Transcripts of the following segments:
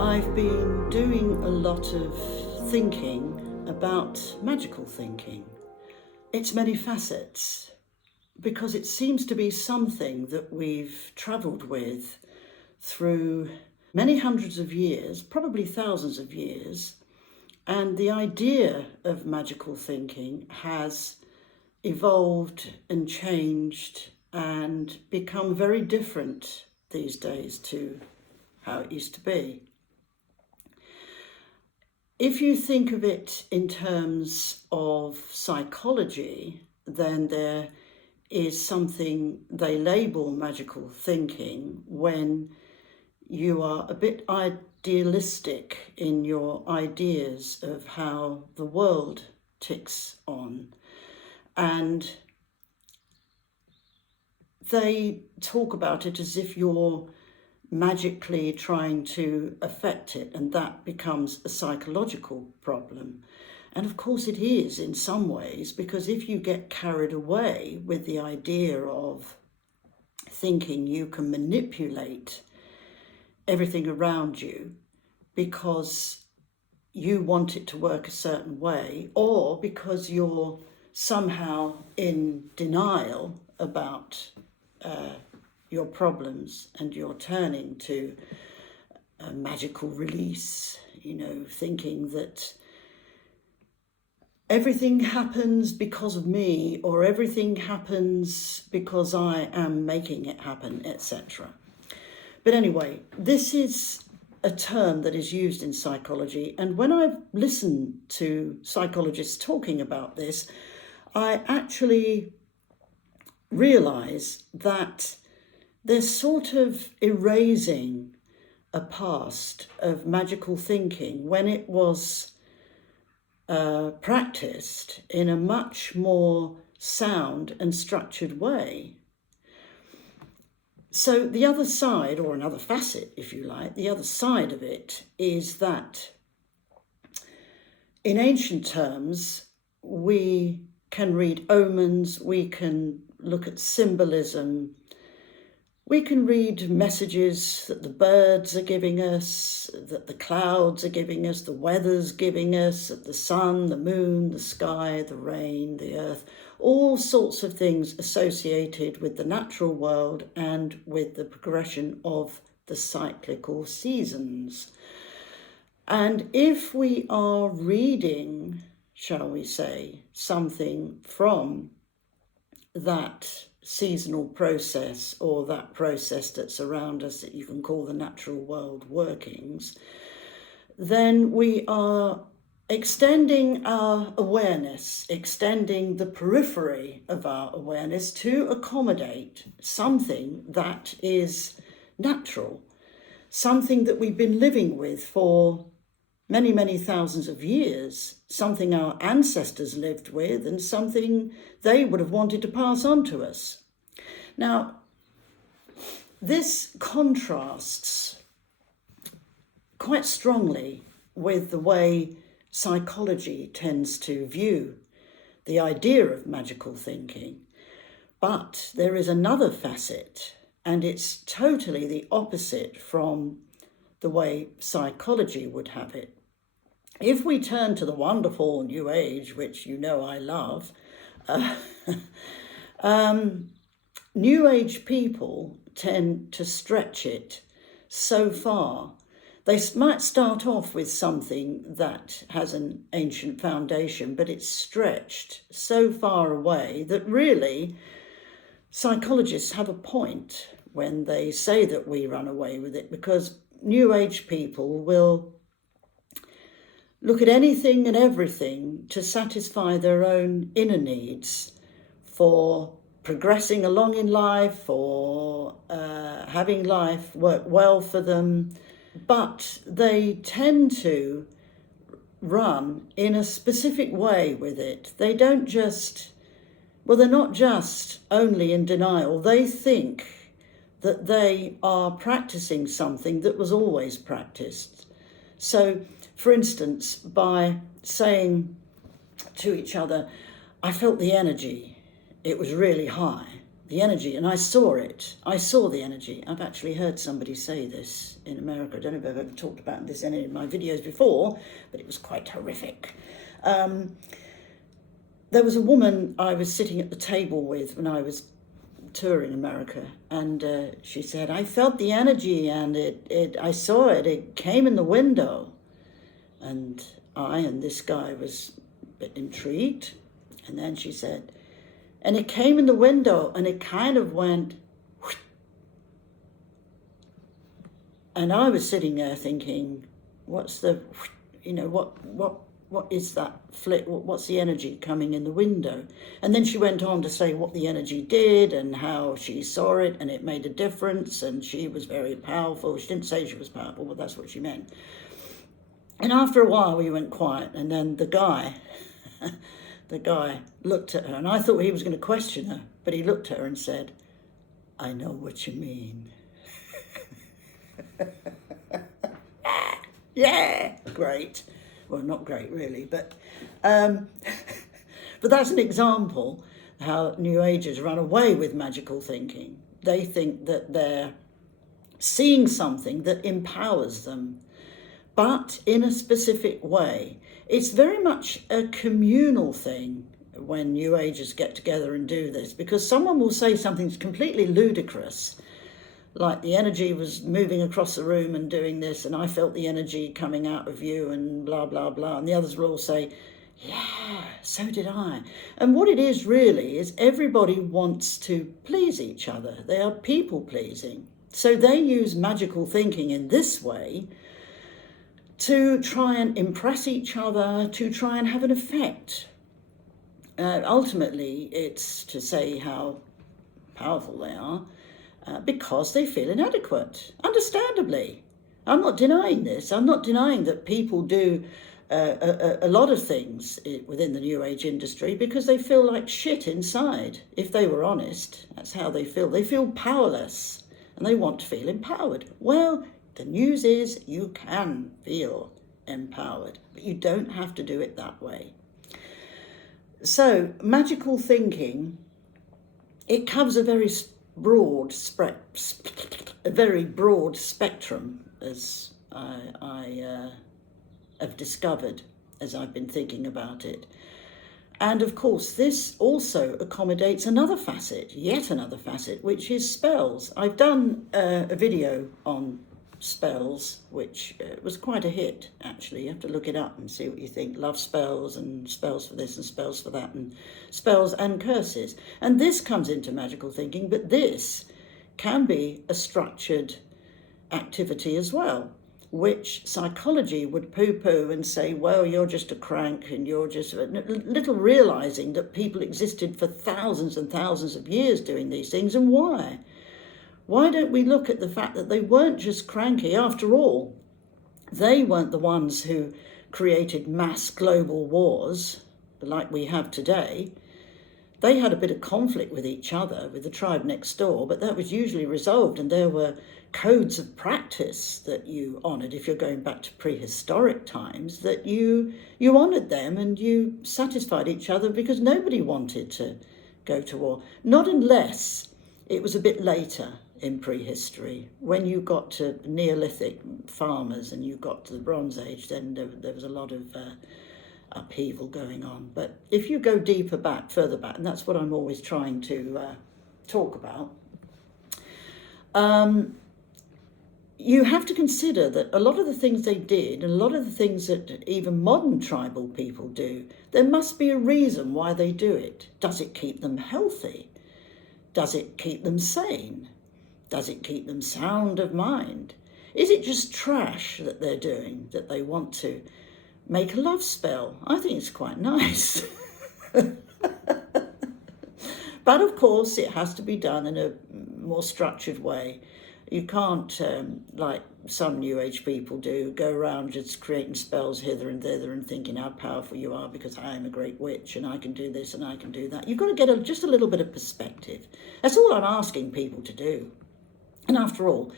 I've been doing a lot of thinking about magical thinking, its many facets, because it seems to be something that we've travelled with through many hundreds of years, probably thousands of years, and the idea of magical thinking has evolved and changed and become very different these days to how it used to be. If you think of it in terms of psychology, then there is something they label magical thinking when you are a bit idealistic in your ideas of how the world ticks on. And they talk about it as if you're magically trying to affect it, and that becomes a psychological problem. And of course it is in some ways, because if you get carried away with the idea of thinking you can manipulate everything around you because you want it to work a certain way, or because you're somehow in denial about your problems and you're turning to a magical release, thinking that everything happens because of me, or everything happens because I am making it happen, etc. But anyway, this is a term that is used in psychology, and when I've listened to psychologists talking about this, I actually realise that they're sort of erasing a past of magical thinking when it was practiced in a much more sound and structured way. So the other side, or another facet, if you like, the other side of it is that in ancient terms, we can read omens, we can look at symbolism, we can read messages that the birds are giving us, that the clouds are giving us, the weather's giving us, that the sun, the moon, the sky, the rain, the earth, all sorts of things associated with the natural world and with the progression of the cyclical seasons. And if we are reading, shall we say, something from that seasonal process, or that process that's around us that you can call the natural world workings, then we are extending our awareness, extending the periphery of our awareness to accommodate something that is natural, something that we've been living with for many, many thousands of years, something our ancestors lived with and something they would have wanted to pass on to us. Now, this contrasts quite strongly with the way psychology tends to view the idea of magical thinking. But there is another facet, and it's totally the opposite from the way psychology would have it. If we turn to the wonderful New Age, which you know I love, New Age people tend to stretch it so far. They might start off with something that has an ancient foundation, but it's stretched so far away that really psychologists have a point when they say that we run away with it, because New Age people will look at anything and everything to satisfy their own inner needs for progressing along in life, for having life work well for them. But they tend to run in a specific way with it. They don't just, they're not just only in denial. They think that they are practicing something that was always practiced. So, for instance, by saying to each other, I felt the energy, it was really high, the energy, and I saw it. I saw the energy. I've actually heard somebody say this in America. I don't know if I've ever talked about this in any of my videos before, but it was quite horrific. There was a woman I was sitting at the table with when I was touring America, and she said, I felt the energy, and I saw it. It came in the window. And I and this guy was a bit intrigued. And then she said, and it came in the window, and it kind of went, whoosh. And I was sitting there thinking, what's the, you know, what is that flick? What's the energy coming in the window? And then she went on to say what the energy did and how she saw it, and it made a difference, and she was very powerful. She didn't say she was powerful, but that's what she meant. And after a while, we went quiet, and then the guy looked at her, and I thought he was going to question her, but he looked at her and said, I know what you mean. Yeah, great. Well, not great, really, but that's an example how New Agers run away with magical thinking. They think that they're seeing something that empowers them, but in a specific way. It's very much a communal thing when New Agers get together and do this, because someone will say something completely ludicrous, like the energy was moving across the room and doing this, and I felt the energy coming out of you, and blah, blah, blah. And the others will all say, yeah, so did I. And what it is really is everybody wants to please each other. They are people pleasing. So they use magical thinking in this way to try and impress each other, to try and have an effect. Ultimately, it's to say how powerful they are because they feel inadequate, understandably. I'm not denying this. I'm not denying that people do a lot of things within the New Age industry because they feel like shit inside. If they were honest, that's how they feel. They feel powerless and they want to feel empowered. Well, the news is you can feel empowered, but you don't have to do it that way. So magical thinking, it covers a very broad spectrum, as I have discovered as I've been thinking about it. And of course, this also accommodates another facet, yet another facet, which is spells. I've done a video on spells, which was quite a hit, actually. You have to look it up and see what you think. Love spells and spells for this and spells for that and spells and curses. And this comes into magical thinking, but this can be a structured activity as well, which psychology would poo-poo and say, well, you're just a crank and you're just... Little realising that people existed for thousands and thousands of years doing these things, and why? Why don't we look at the fact that they weren't just cranky? After all, they weren't the ones who created mass global wars like we have today. They had a bit of conflict with each other, with the tribe next door, but that was usually resolved, and there were codes of practice that you honoured, if you're going back to prehistoric times, that you honoured them and you satisfied each other because nobody wanted to go to war. Not unless it was a bit later in prehistory. When you got to Neolithic farmers and you got to the Bronze Age, then there was a lot of upheaval going on. But if you go deeper back, further back, and that's what I'm always trying to talk about, you have to consider that a lot of the things they did, and a lot of the things that even modern tribal people do, there must be a reason why they do it. Does it keep them healthy? Does it keep them sane? Does it keep them sound of mind? Is it just trash that they're doing, that they want to make a love spell? I think it's quite nice. But of course, it has to be done in a more structured way. You can't, like some New Age people do, go around just creating spells hither and thither and thinking how powerful you are because I am a great witch and I can do this and I can do that. You've got to get just a little bit of perspective. That's all I'm asking people to do. And after all,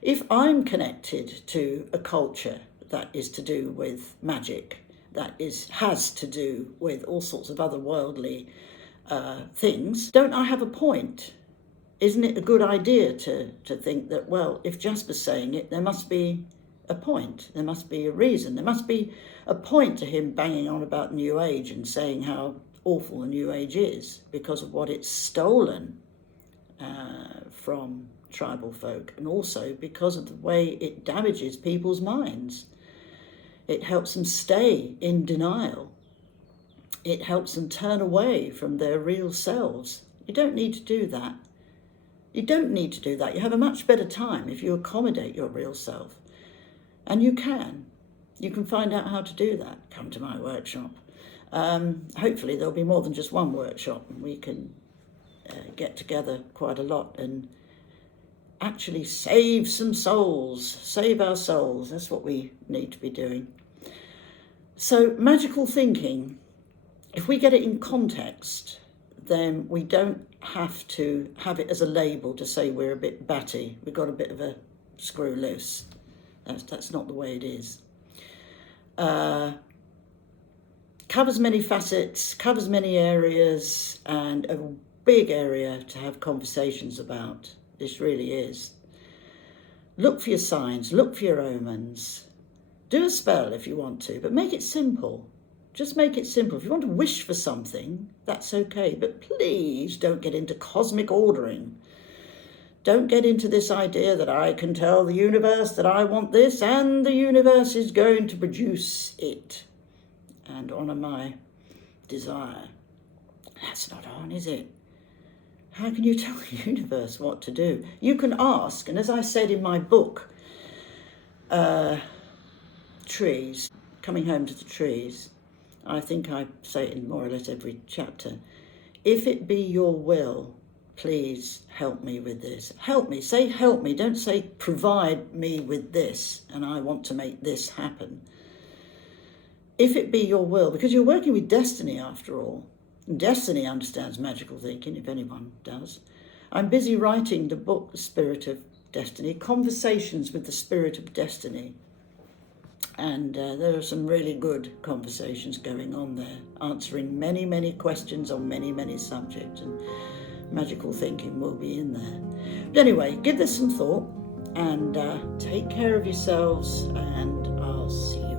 if I'm connected to a culture that is to do with magic, that has to do with all sorts of otherworldly things, don't I have a point? isn't it a good idea to think that, well, if Jasper's saying it, there must be a point, there must be a reason, there must be a point to him banging on about New Age and saying how awful the New Age is because of what it's stolen from tribal folk, and also because of the way it damages people's minds. It helps them stay in denial. It helps them turn away from their real selves. You don't need to do that. You don't need to do that. You have a much better time if you accommodate your real self. And you can. You can find out how to do that. Come to my workshop. Hopefully there'll be more than just one workshop, and we can get together quite a lot and actually save some souls, save our souls. That's what we need to be doing. So magical thinking, if we get it in context, then we don't have to have it as a label to say we're a bit batty, we've got a bit of a screw loose. That's not the way it is. Covers many facets, covers many areas, and a big area to have conversations about. This really is. Look for your signs, look for your omens. Do a spell if you want to, but make it simple. Just make it simple. If you want to wish for something, that's okay, but please don't get into cosmic ordering. Don't get into this idea that I can tell the universe that I want this and the universe is going to produce it and honour my desire. That's not on, is it? How can you tell the universe what to do? You can ask, and as I said in my book, Trees, Coming Home to the Trees, I think I say it in more or less every chapter, if it be your will, please help me with this. Help me, say help me, don't say provide me with this and I want to make this happen. If it be your will, because you're working with destiny after all. And destiny understands magical thinking, if anyone does. I'm busy writing the book, The Spirit of Destiny, Conversations with the Spirit of Destiny. And there are some really good conversations going on there, answering many, many questions on many, many subjects. And magical thinking will be in there. But anyway, give this some thought and take care of yourselves, and I'll see you